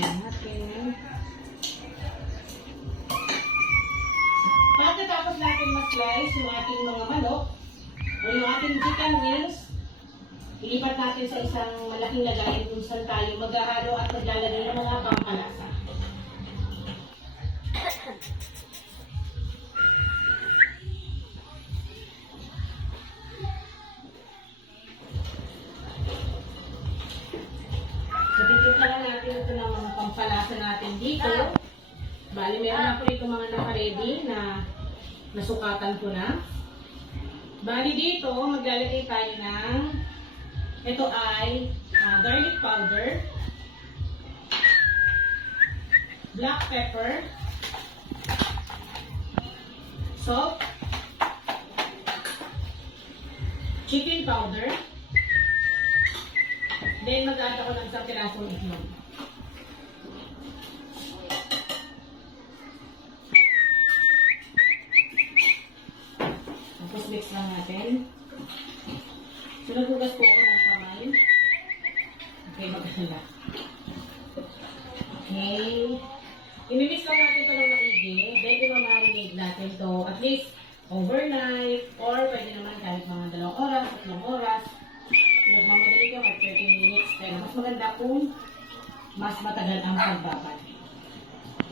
natin. Pagkatapos natin ma-slice yung ating mga manok o yung ating chicken wings, ilipat natin sa isang malaking lagayan kung saan tayo maghahalo at maglalagay ng mga pampalasa. So, dito lang natin ito ng mga pampalasa natin dito. Bali, meron na po ito mga naka-ready na nasukatan ko na. Bali, dito maglalagay tayo ng ito ay garlic powder, black pepper, salt, chicken powder, then mag-add ako ng isang pirasong itlog. Tapos mix lang natin. So, naghugas po ako ng kamay. Okay, magkakala. Okay. Imimix lang natin ito ng maigi. Then, i-marinate natin ito at least overnight or pwede naman kahit mga 2 oras, 3 oras. Nagmamadali ko kahit 30 minutes. Pero mas maganda kung mas matagal ang pagbabad.